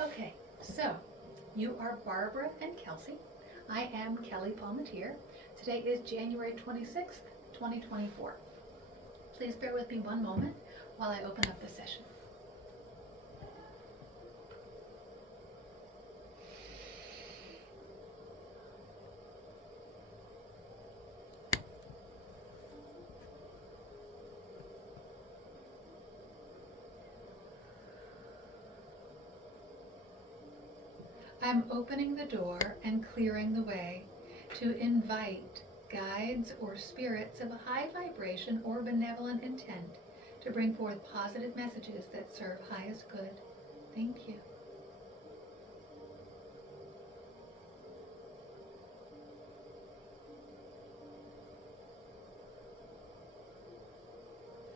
Okay, so you are Barbara and Kelsey. I am Kelly Palmetier. Today is January 26th, 2024. Please bear with me one moment while I open up the session. I'm opening the door and clearing the way to invite guides or spirits of a high vibration or benevolent intent to bring forth positive messages that serve highest good. Thank you.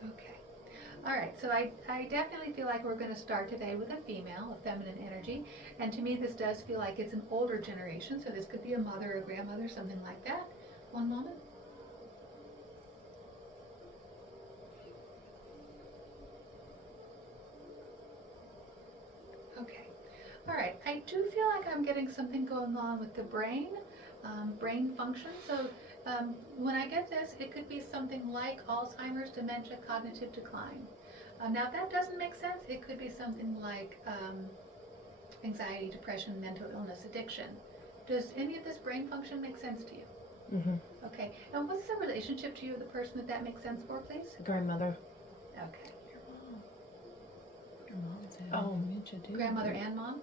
Okay. All right, so I definitely feel like we're going to start today with a female, a feminine energy. And to me, this does feel like it's an older generation. So this could be a mother or grandmother, something like that. One moment. Okay. All right, I do feel like I'm getting something going on with the brain, brain function. So when I get this, it could be something like Alzheimer's, dementia, cognitive decline. Now, if that doesn't make sense, it could be something like anxiety, depression, mental illness, addiction. Does any of this brain function make sense to you? Mm-hmm. Okay, and what's the relationship to you of the person that makes sense for, please? Grandmother. Okay. Your mom's had Oh. dementia too. Grandmother and mom?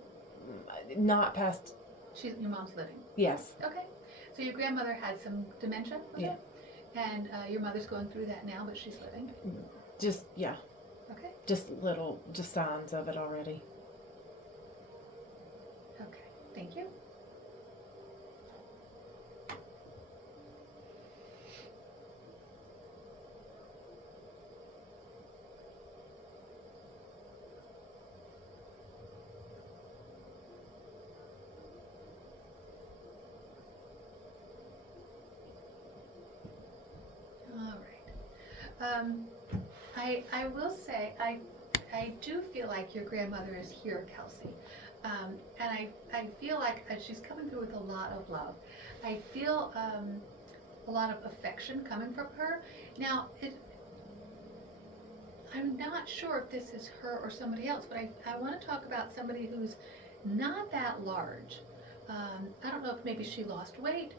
Not past. Your mom's living. Yes. Okay, so your grandmother had some dementia? Okay. Yeah. And your mother's going through that now, but she's living? Just yeah. Okay. Just signs of it already. Okay, thank you. All right. I will say I do feel like your grandmother is here, Kelsey, and I feel like she's coming through with a lot of love. I feel a lot of affection coming from her. Now, I'm not sure if this is her or somebody else, but I want to talk about somebody who's not that large. I don't know if maybe she lost weight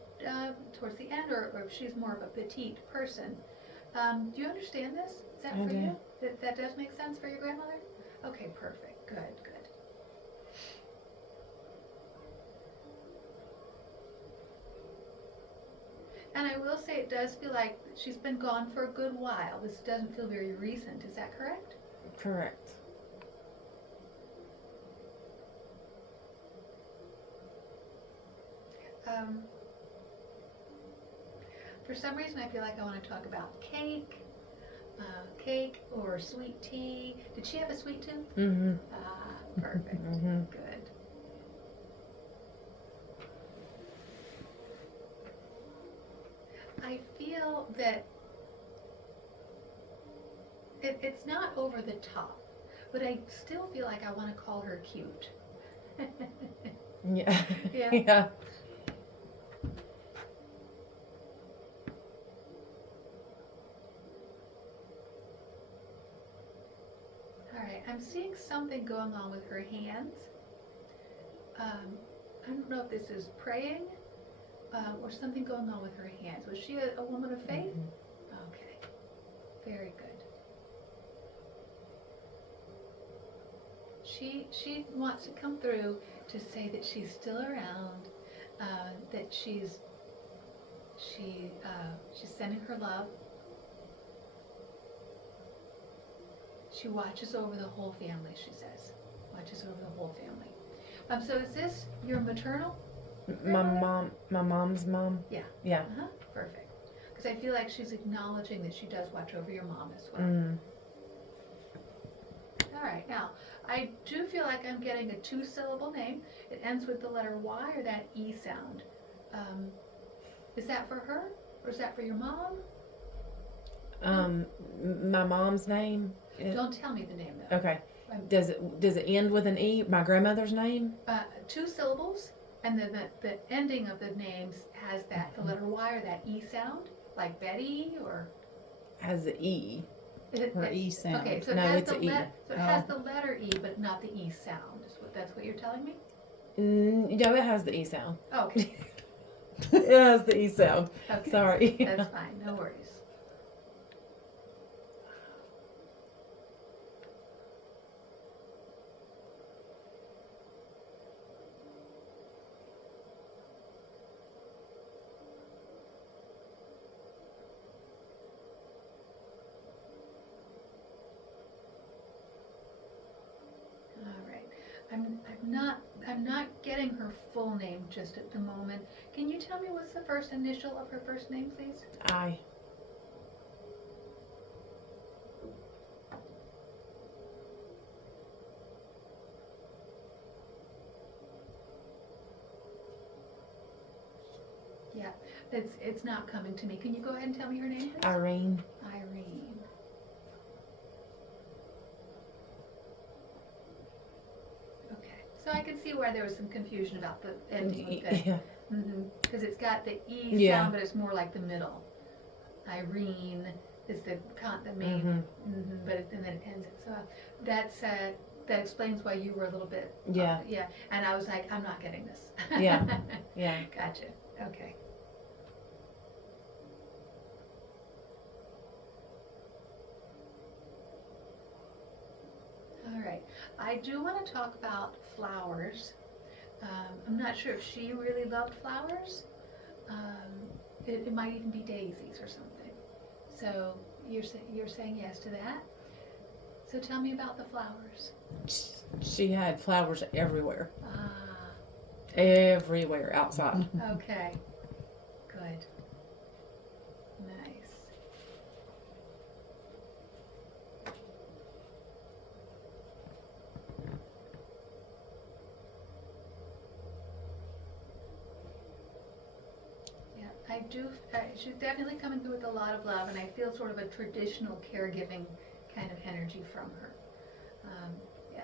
towards the end, or if she's more of a petite person. Do you understand this? Is that I for do. you? That does make sense for your grandmother? Okay, perfect. Good, good. And I will say it does feel like she's been gone for a good while. This doesn't feel very recent. Is that correct? Correct. For some reason, I feel like I want to talk about cake or sweet tea. Did she have a sweet tooth? Mm-hmm. Ah, perfect. Mm-hmm. Good. I feel that it's not over the top, but I still feel like I want to call her cute. Yeah. Yeah. Yeah. All right, I'm seeing something going on with her hands. I don't know if this is praying or something going on with her hands. Was she a woman of faith? Mm-hmm. Okay, very good. She wants to come through to say that she's still around, that she's sending her love. She watches over the whole family, she says. Watches over the whole family. So is this your maternal? My mom's mom. Yeah. Yeah. Uh-huh. Perfect. Because I feel like she's acknowledging that she does watch over your mom as well. Mm. All right. Now, I do feel like I'm getting a 2-syllable name. It ends with the letter Y or that E sound. Is that for her or is that for your mom? My mom's name. Don't tell me the name though. Okay. Does it end with an E? My grandmother's name? 2 syllables, and then the ending of the names has the letter Y or that E sound, like Betty or. Has the E. Or E sound. Okay, so it No, has it's a E. so it has the letter E, but not the E sound. That's what you're telling me? No, it has the E sound. Okay, It has the E sound. okay. Sorry. That's fine, no worries. All right. I'm not getting her full name just at the moment. Can you tell me what's the first initial of her first name, please? I. Yeah, it's not coming to me. Can you go ahead and tell me her name, please? Irene. Irene. Okay, so I can see where there was some confusion about the ending with the, Yeah. because it's got the E Yeah. sound, but it's more like the middle. Irene is the main, and then it ends it. So that explains why you were a little bit. Yeah. Yeah, and I was like, I'm not getting this. Yeah. Yeah. Gotcha. Okay. All right. I do want to talk about flowers. I'm not sure if she really loved flowers. It might even be daisies or something. So you're saying yes to that. So tell me about the flowers. She had flowers everywhere. Ah, Everywhere outside. okay. Good. Nice. Yeah, I do. She's definitely coming through with a lot of love, and I feel sort of a traditional caregiving kind of energy from her. Yeah.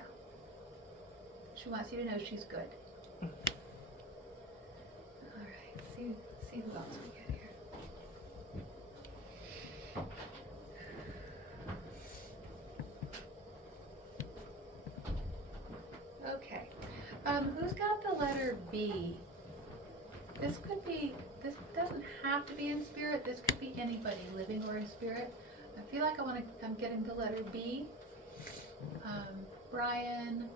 She wants you to know she's good. All right. See who else we get here. Okay. Who's got the letter B? This doesn't have to be in spirit. This could be anybody, living or in spirit. I feel like I'm getting the letter B. Brian.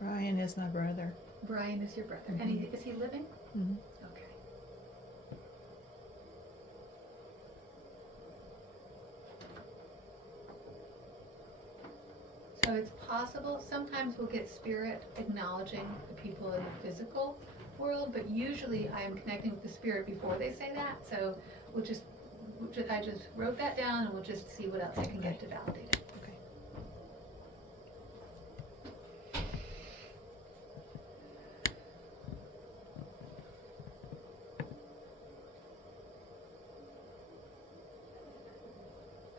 Brian is my brother. Brian is your brother. And is he living? Mm-hmm. Okay. So it's possible, sometimes we'll get spirit acknowledging the people in the physical world, but usually I'm connecting with the spirit before they say that, so I just wrote that down and we'll just see what else I can get to validate it. Okay.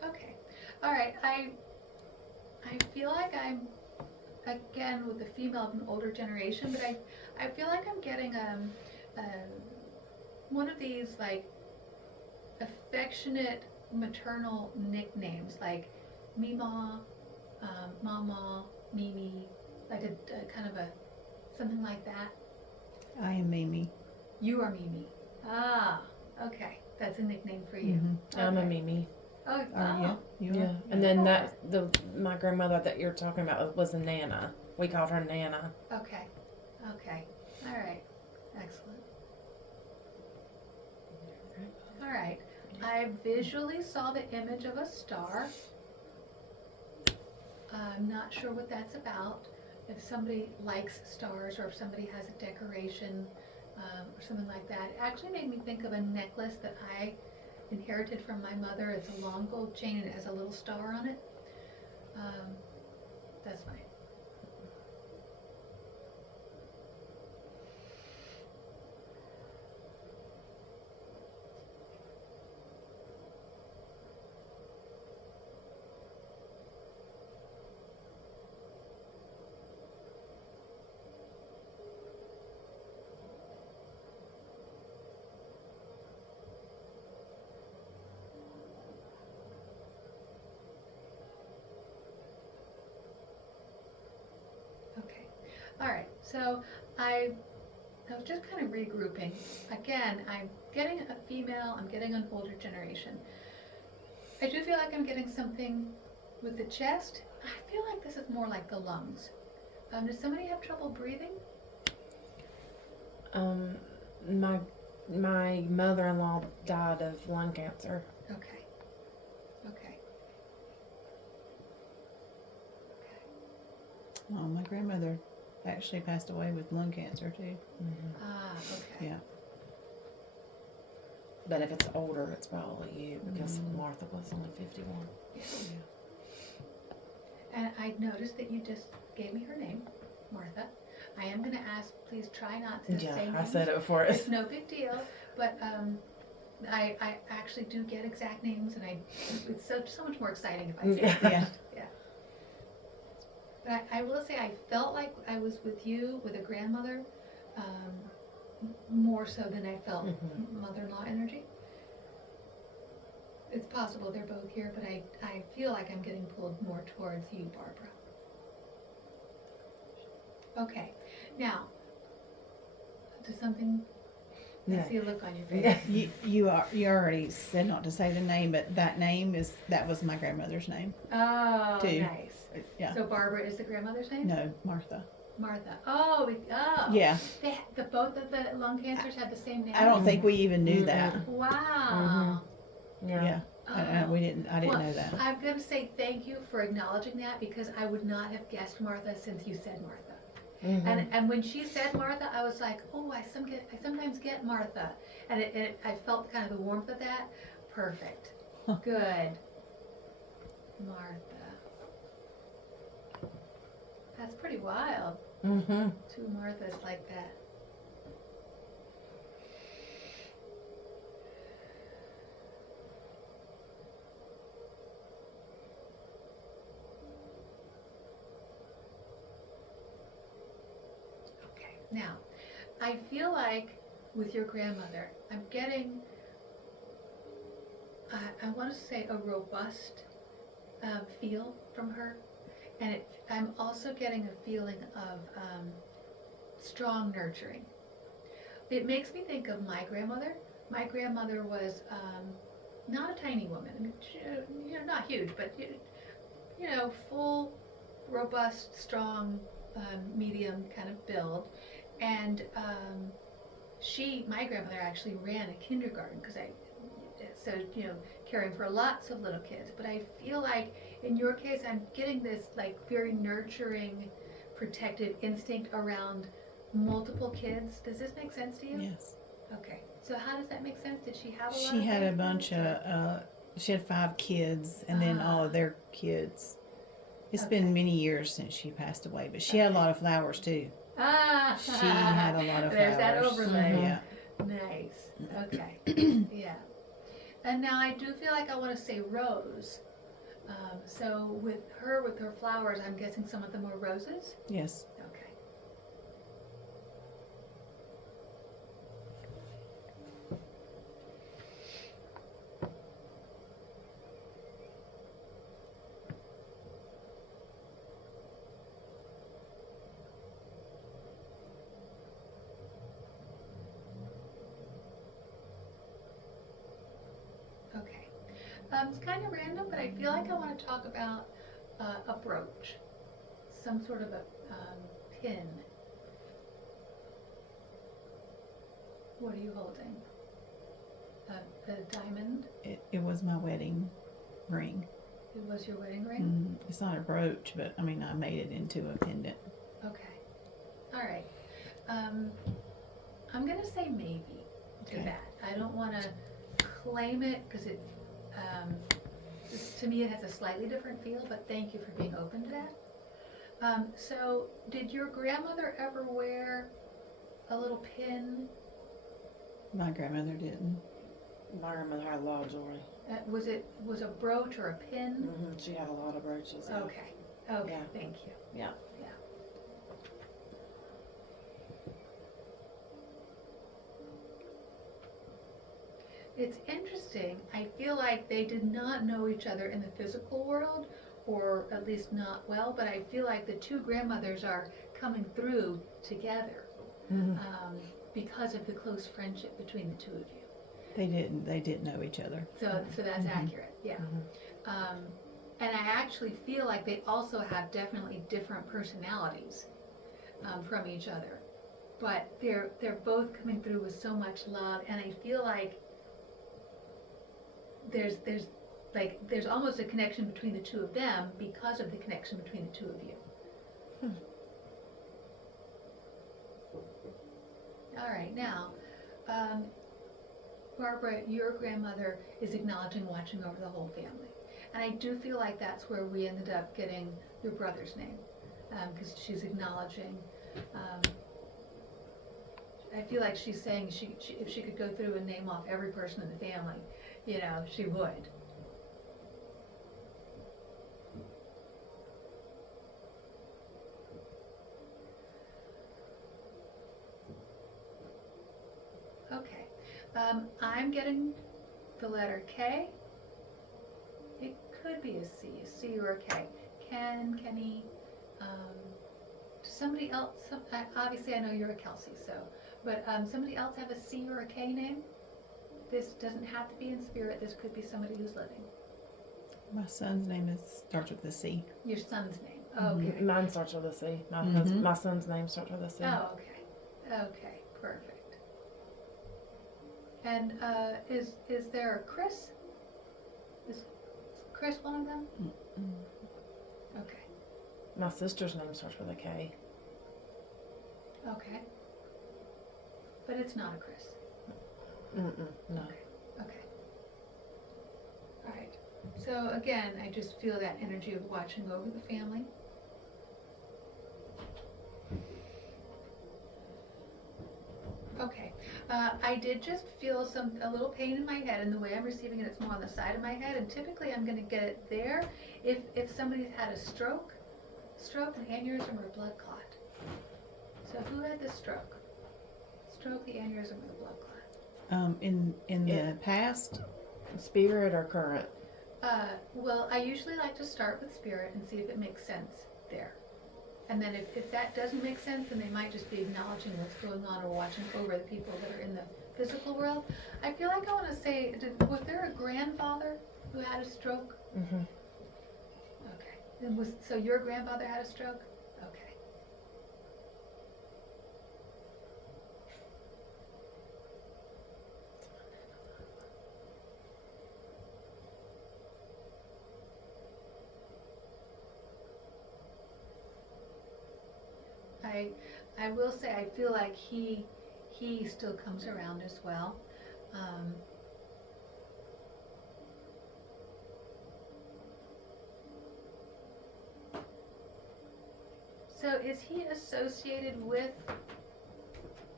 Okay, all right, I feel like I'm, again, with the female of an older generation, but I feel like I'm getting one of these like affectionate maternal nicknames like Mima, Mama, Mimi, like a kind of a something like that. I am Mimi. You are Mimi. Ah, okay, that's a nickname for you. Mm-hmm. I'm a Okay. Mimi. Oh, Yeah, you Yeah. are. And then my grandmother that you're talking about was a Nana. We called her Nana. Okay, okay, all right, excellent. All right, I visually saw the image of a star. I'm not sure what that's about. If somebody likes stars or if somebody has a decoration or something like that. It actually made me think of a necklace that I inherited from my mother. It's a long gold chain and it has a little star on it. That's fine. All right, so I was just kind of regrouping. Again, I'm getting a female, I'm getting an older generation. I do feel like I'm getting something with the chest. I feel like this is more like the lungs. Does somebody have trouble breathing? My mother-in-law died of lung cancer. Okay. Okay. Oh, my grandmother actually passed away with lung cancer too. Ah, okay. Yeah. But if it's older, it's probably you because Mhm. Martha was only 51. And I noticed that you just gave me her name, Martha. I am going to ask, please try not to say Yeah, I names. said it before. It's no big deal, but I actually do get exact names, and it's so much more exciting if I say it Yeah. first. Yeah. But I will say I felt like I was with you, with a grandmother, more so than I felt mother-in-law energy. It's possible they're both here, but I feel like I'm getting pulled more towards you, Barbara. Okay, now, does something, I Yeah. see a look on your face. You already said not to say the name, but that was my grandmother's name. Oh, Two. nice. Yeah. So Barbara is the grandmother's name? No, Martha. Martha. Oh, Yeah. Both of the lung cancers have the same name? I don't think we even knew that. Wow. Yeah. I didn't Well, know that. I'm going to say thank you for acknowledging that, because I would not have guessed Martha since you said Martha. And when she said Martha, I was like, oh, I sometimes get Martha. And I felt kind of the warmth of that. Perfect. Good. Martha. That's pretty wild. Two Marthas like that. Okay, now, I feel like with your grandmother, I'm getting, I want to say a robust feel from her. And I'm also getting a feeling of strong nurturing. It makes me think of my grandmother. My grandmother was not a tiny woman. I mean, she, not huge, but full, robust, strong, medium kind of build. And my grandmother actually ran a kindergarten caring for lots of little kids. But I feel like in your case, I'm getting this like very nurturing, protective instinct around multiple kids. Does this make sense to you? Yes. Okay. So how does that make sense? Did she have a lot She of had a grandkids, bunch or- of, she had 5 kids and then all of their kids. It's Okay. been many years since she passed away, but she had a lot of flowers too. Ah, She had a lot of There's that flowers. overlay. Yeah. Nice. Okay. Yeah. And now I do feel like I want to say rose. So with her flowers, I'm guessing some of them were roses. Yes. Okay. Okay. It's kind of random, but I feel like I want to talk about a brooch, some sort of a pin. What are you holding? A diamond? It was my wedding ring. It was your wedding ring? It's not a brooch, but I mean, I made it into a pendant. Okay. All right. I'm going to say maybe to Okay. that. I don't want to claim it because to me it has a slightly different feel, but thank you for being open to that. So did your grandmother ever wear a little pin? My grandmother didn't. My grandmother had a lot of jewelry. Was a brooch or a pin? She had a lot of brooches. Yeah. Okay. Yeah. Thank you. Yeah. Yeah. It's interesting. I feel like they did not know each other in the physical world or at least not well, but I feel like the two grandmothers are coming through together because of the close friendship between the two of you. They didn't know each other. So that's Mhm. accurate, yeah. And I actually feel like they also have definitely different personalities from each other. But they're both coming through with so much love, and I feel like there's almost a connection between the two of them because of the connection between the two of you. All right, now, Barbara, your grandmother is acknowledging watching over the whole family. And I do feel like that's where we ended up getting your brother's name, because she's acknowledging. I feel like she's saying if she could go through and name off every person in the family, she would. Okay, I'm getting the letter K. It could be a C or a K. Kenny, somebody else, obviously I know you're a Kelsey, but somebody else have a C or a K name? This doesn't have to be in spirit, this could be somebody who's living. My son's name starts with a C. Your son's name, okay. Mine starts with a C. My son's name starts with a C. Oh, okay, perfect. And is there a Chris? Is Chris one of them? Okay. My sister's name starts with a K. Okay. But it's not a Chris. No. Okay. All right. So again, I just feel that energy of watching over the family. Okay. I did just feel a little pain in my head, and the way I'm receiving it, it's more on the side of my head, and typically I'm going to get it there if somebody's had a stroke, an aneurysm, or a blood clot. So who had the stroke? Stroke, the aneurysm, or the blood clot? In the past, Spirit or current? Well, I usually like to start with spirit and see if it makes sense there. And then if that doesn't make sense, then they might just be acknowledging what's going on or watching over the people that are in the physical world. I feel like I want to say, was there a grandfather who had a stroke? Mm-hmm. Okay. And so your grandfather had a stroke? Okay. I will say I feel like he still comes around as well. So is he associated with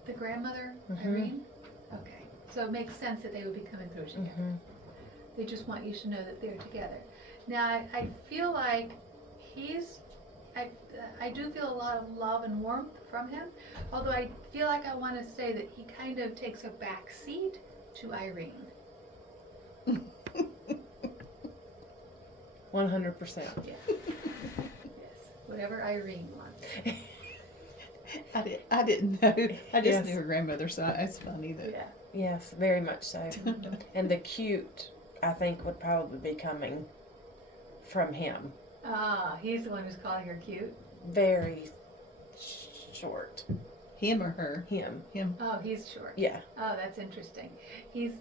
the grandmother, Irene? Okay, so it makes sense that they would be coming through together. They just want you to know that they're together. Now I feel like I do feel a lot of love and warmth from him, although I feel like I want to say that he kind of takes a back seat to Irene. 100%. Yeah. Yes. Whatever Irene wants. I didn't know. I just Yes. knew her grandmother, so it's funny that. Yeah. Yes, very much so. And the cute, I think, would probably be coming from him. Ah, he's the one who's calling her cute. Very short. Him or her? Him. Him. Oh, he's short. Yeah. Oh, that's interesting. He's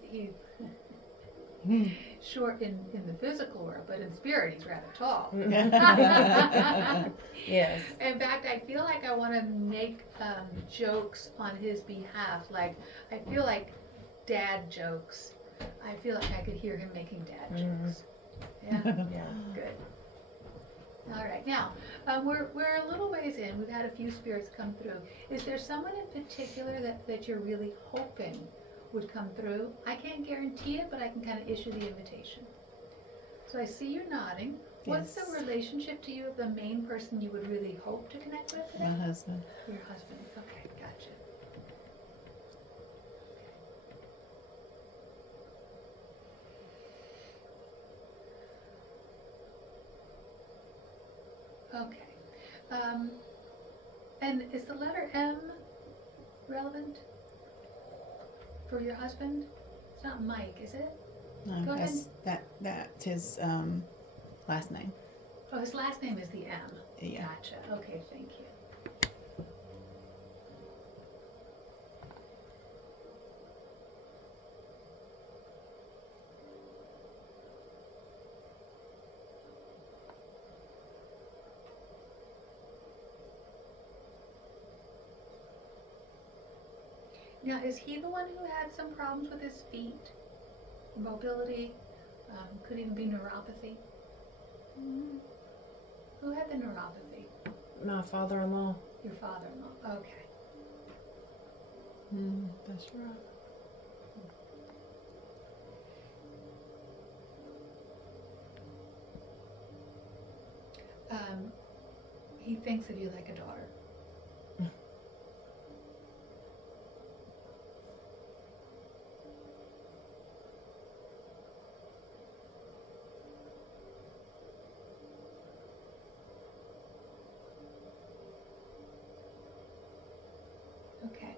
short in the physical world, but in spirit he's rather tall. Yes. In fact, I feel like I want to make jokes on his behalf. Like, I feel like dad jokes. I feel like I could hear him making dad jokes. Yeah? Yeah. Good. All right. Now, we're a little ways in. We've had a few spirits come through. Is there someone in particular that you're really hoping would come through? I can't guarantee it, but I can kind of issue the invitation. So I see you nodding. What's Yes. the relationship to you of the main person you would really hope to connect with today? My husband. Your husband. Okay, gotcha. Okay. And is the letter M relevant for your husband? It's not Mike, is it? No, Go ahead. that's his last name. Oh, his last name is the M. Yeah. Gotcha. Okay, thank you. Now, is he the one who had some problems with his feet? Mobility? Could even be neuropathy? Who had the neuropathy? My father-in-law. Your father-in-law. Okay. That's right. He thinks of you like a daughter. Okay.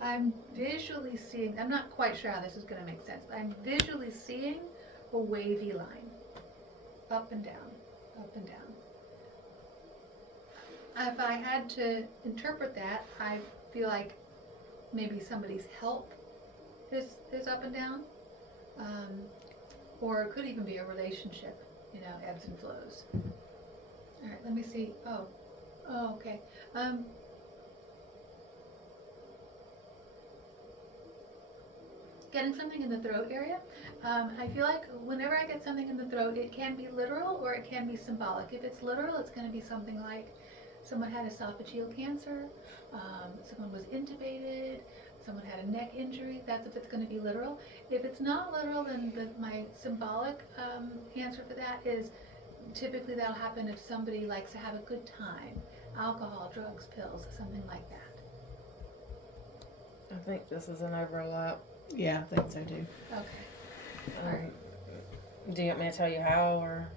I'm visually seeing, I'm not quite sure how this is going to make sense, but I'm visually seeing a wavy line. Up and down, up and down. If I had to interpret that, I feel like maybe somebody's health is up and down. Or it could even be a relationship, ebbs and flows. All right, let me see. Oh, okay. Getting something in the throat area. I feel like whenever I get something in the throat, it can be literal or it can be symbolic. If it's literal, it's going to be something like someone had esophageal cancer, someone was intubated, someone had a neck injury. That's if it's going to be literal. If it's not literal, then my symbolic answer for that is typically that'll happen if somebody likes to have a good time. Alcohol, drugs, pills, something like that. I think this is an overlap. Yeah, I think so too. Okay. All right. Do you want me to tell you how, or?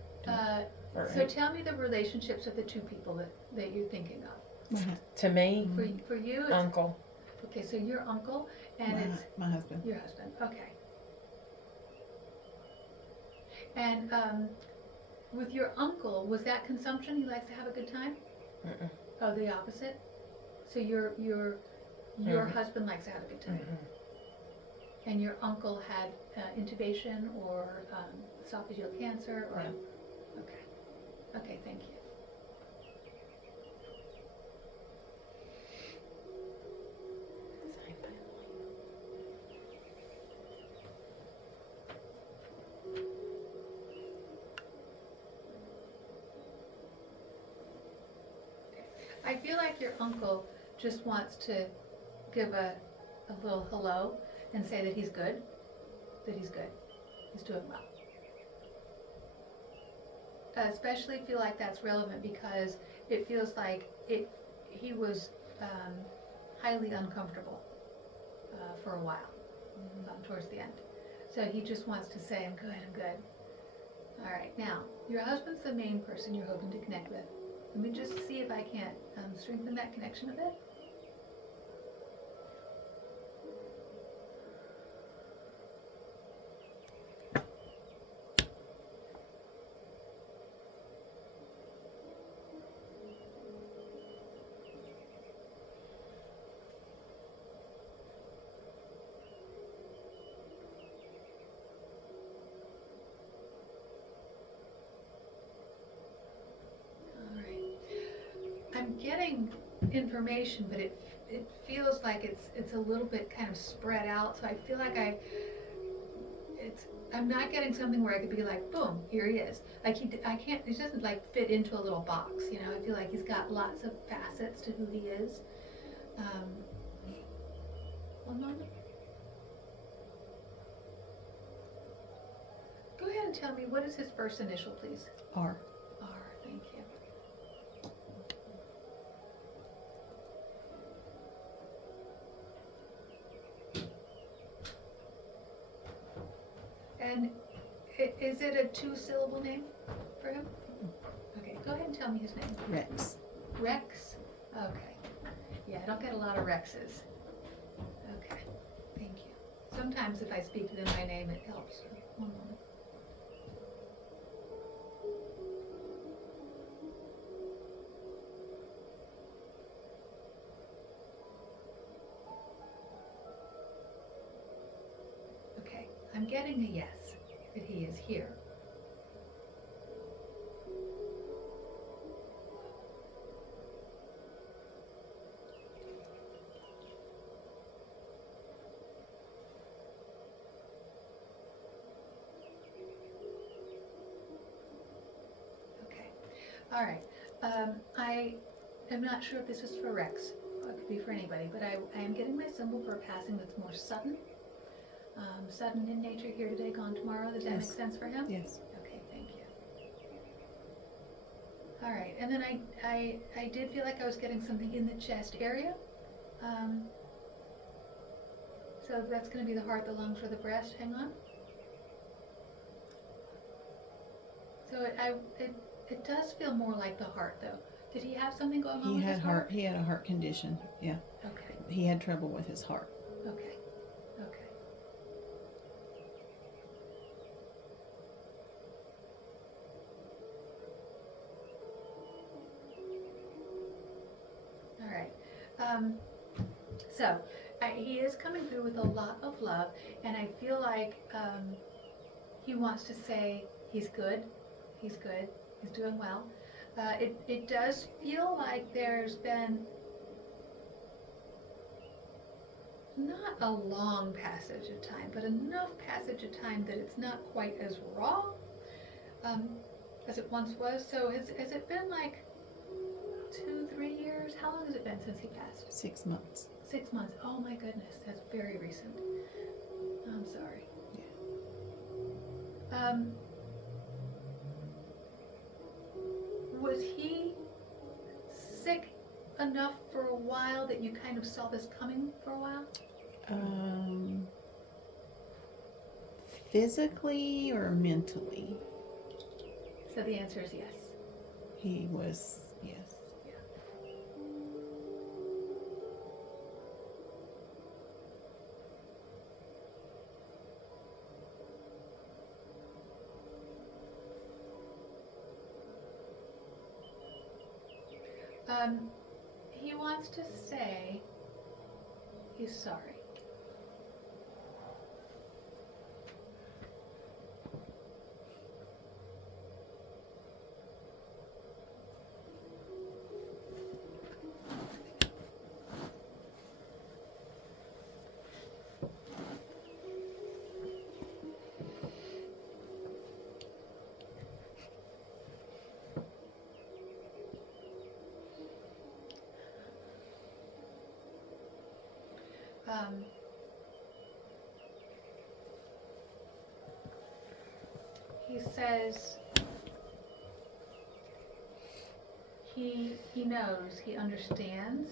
So tell me the relationships of the two people that you're thinking of. To me, For you, it's, uncle. okay, so your uncle and it's My husband. your husband. Okay. And with your uncle, was that consumption? He likes to have a good time? Mm-mm. Oh, the opposite. So your Mhm. husband likes to have a good time, Mm-hmm. and your uncle had intubation or esophageal cancer, or Yeah. Okay, thank you. I feel like your uncle just wants to give a little hello and say that he's good, he's doing well. Especially feel like that's relevant because it feels like he was highly uncomfortable for a while, towards the end. So he just wants to say, I'm good. All right, now, your husband's the main person you're hoping to connect with. Let me just see if I can't strengthen that connection a bit. All right. I'm getting information, but it feels like it's a little bit kind of spread out. So I feel like I'm not getting something where I could be like, boom, here he is. Like it doesn't like fit into a little box, I feel like he's got lots of facets to who he is. One moment. Go ahead and tell me, what is his first initial, please? R. R, thank you. And is it a 2-syllable name for him? Okay, Go ahead and tell me his name. Rex. Rex? Okay. Yeah, I don't get a lot of Rexes. Okay, thank you. Sometimes if I speak to them by name, it helps. One moment. Okay, I'm getting a yes, that he is here. Okay, all right. I am not sure if this is for Rex, or it could be for anybody, but I am getting my symbol for a passing that's more sudden. Sudden in nature, here today, gone tomorrow. Does that make Yes. sense for him? Yes. Okay, thank you. All right, and then I did feel like I was getting something in the chest area. So that's going to be the heart, the lungs, or the breast. Hang on. So it does feel more like the heart, though. Did he have something going on He with had his heart? He had a heart condition. Yeah. Okay, He had trouble with his heart. okay, okay. All right. So he is coming through with a lot of love, and I feel like he wants to say he's good, he's good, he's doing well. It does feel like there's been not a long passage of time, but enough passage of time that it's not quite as raw as it once was. So has it been like 2-3 years? How long has it been since he passed? 6 months. 6 months. Oh my goodness, that's very recent. I'm sorry. Was he sick enough for a while that you kind of saw this coming for a while? Physically or mentally? So the answer is yes. He was, yes. He wants to say he's sorry. He says he knows, he understands.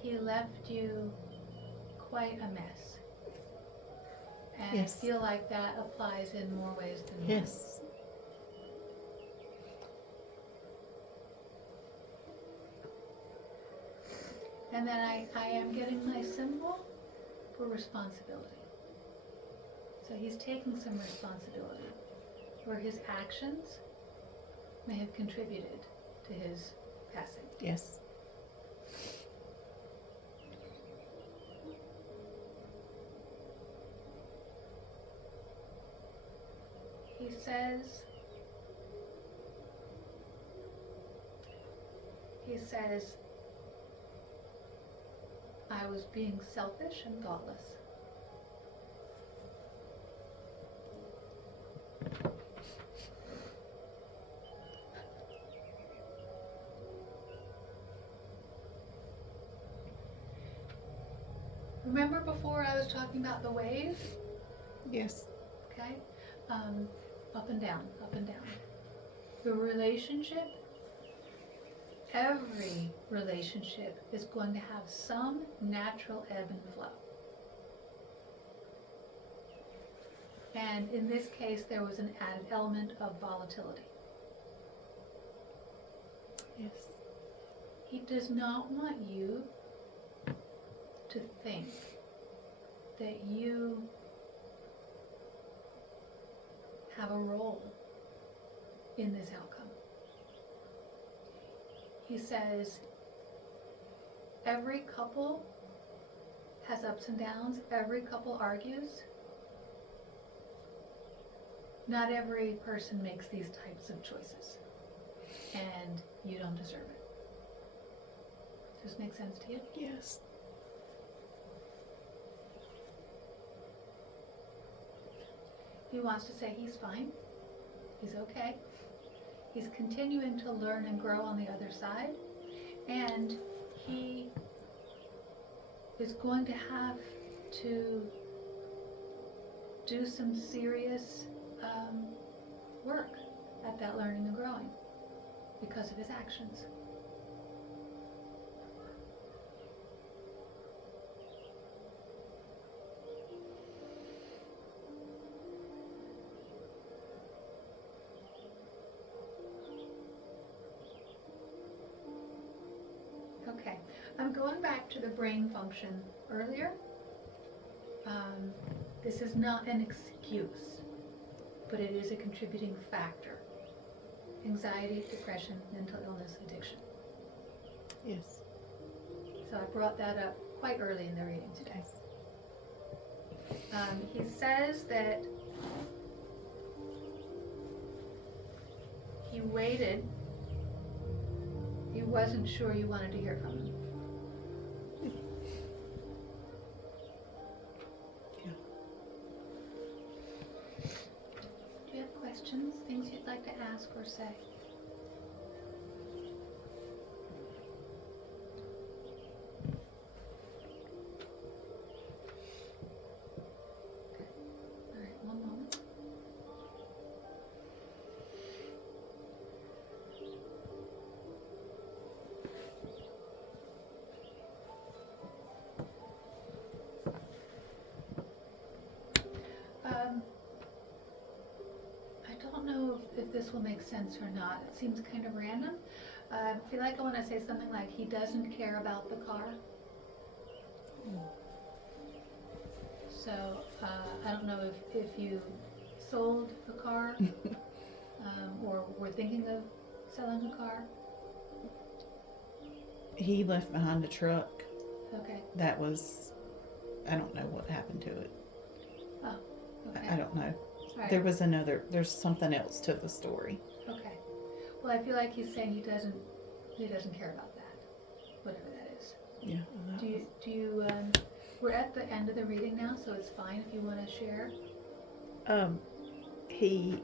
He left you quite a mess. And Yes. I feel like that applies in more ways than one. Yes. And then I am getting my symbol for responsibility. So he's taking some responsibility where his actions may have contributed to his passing. Yes. He says, I was being selfish and thoughtless. Remember before I was talking about the wave? Yes. Okay? Up and down, up and down. The relationship, every relationship is going to have some natural ebb and flow. And in this case, there was an added element of volatility. Yes. He does not want you to think that you have a role in this outcome. He says every couple has ups and downs, every couple argues. Not every person makes these types of choices, and you don't deserve it. Does this make sense to you? Yes. He wants to say he's fine, he's okay, he's continuing to learn and grow on the other side, and he is going to have to do some serious work at that learning and growing because of his actions. Okay, I'm going back to the brain function earlier. This is not an excuse, but it is a contributing factor. Anxiety, depression, mental illness, addiction. Yes. So I brought that up quite early in the reading today. He says that he waited. He wasn't sure you wanted to hear from him. Yeah. Do you have questions, things you'd like to ask or say? Okay. All right, one moment. I don't know if this will make sense or not. It seems kind of random. I feel like I want to say something like he doesn't care about the car. So I don't know if you sold a car or were thinking of selling a car. He left behind a truck Okay. that was, I don't know what happened to it. Oh, okay. I don't know. All right. There's something else to the story. Okay. Well, I feel like he's saying he doesn't care about that, whatever that is. Yeah. Do you we're at the end of the reading now, so it's fine if you want to share. He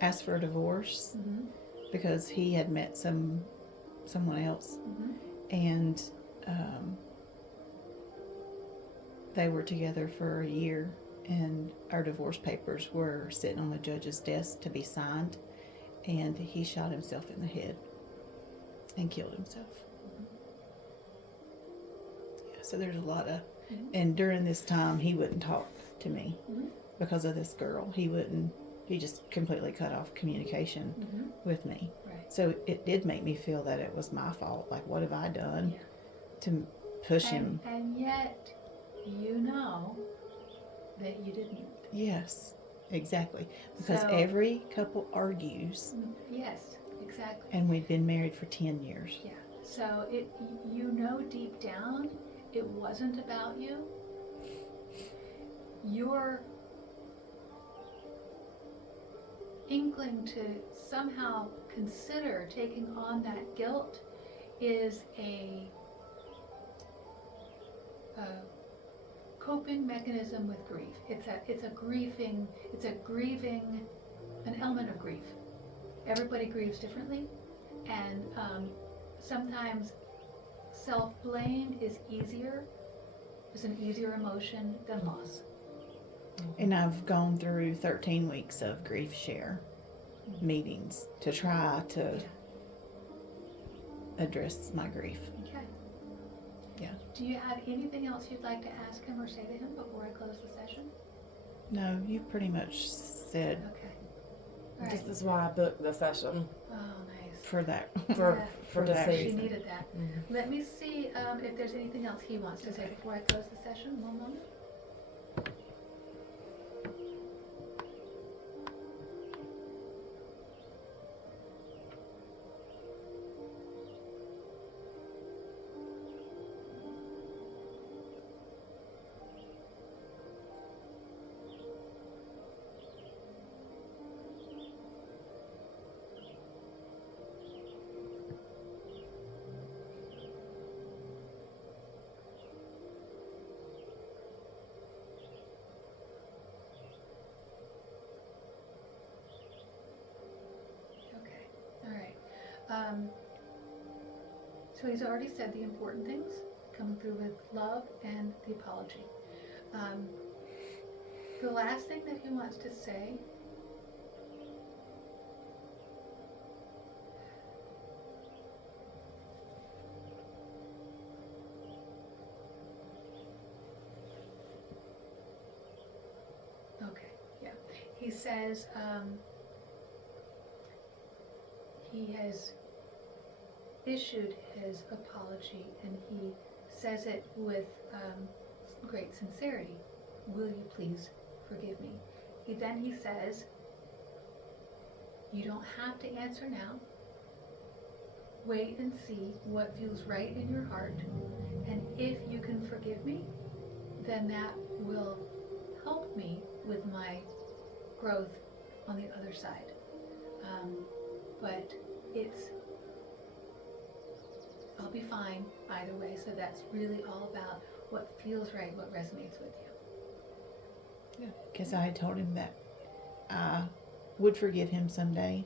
asked for a divorce Mm-hmm. because he had met someone else, Mm-hmm. and they were together for a year, and our divorce papers were sitting on the judge's desk to be signed, and he shot himself in the head and killed himself. Yeah, so there's a lot of, and during this time he wouldn't talk to me because of this girl. He just completely cut off communication with me. Right. So it did make me feel that it was my fault. Like, what have I done Yeah. to push him? And yet, you know that you didn't. Yes, exactly. Because So- every couple argues, Yes, exactly. and we'd been married for 10 years. Yeah. So you know deep down it wasn't about you. Your inkling to somehow consider taking on that guilt is a coping mechanism with grief. It's a grieving, an element of grief. Everybody grieves differently, and sometimes self-blame is an easier emotion than loss. And I've gone through 13 weeks of grief share meetings to try to address my grief. Okay. Yeah. Do you have anything else you'd like to ask him or say to him before I close the session? No, you've pretty much said Okay. All right. This is why I booked the session. Oh, nice. for that. for Yeah. for that the She season. needed that. Mhm. Let me see if there's anything else he wants to say Okay. before I close the session. One moment. Okay. All right. So he's already said the important things, coming through with love and the apology. Um, the last thing that he wants to say. Okay, yeah. He says he has issued his apology and he says it with great sincerity. Will you please forgive me? Then he says, you don't have to answer now. Wait and see what feels right in your heart. And if you can forgive me, then that will help me with my growth on the other side. But I'll be fine either way. So that's really all about what feels right, what resonates with you. Because I had told him that I would forgive him someday,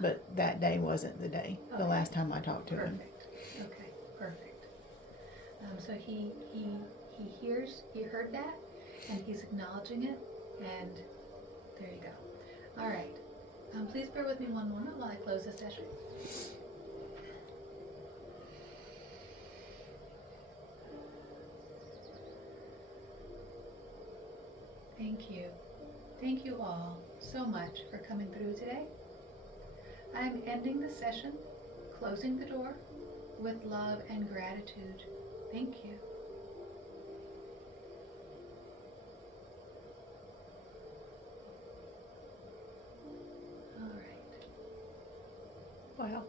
but that day wasn't the day. The Okay. last time I talked to him. Perfect. Okay, perfect. So he heard that, and he's acknowledging it, and there you go. All right. Please bear with me one moment while I close the session. Thank you. Thank you all so much for coming through today. I'm ending the session, closing the door with love and gratitude. Thank you. All right. Wow.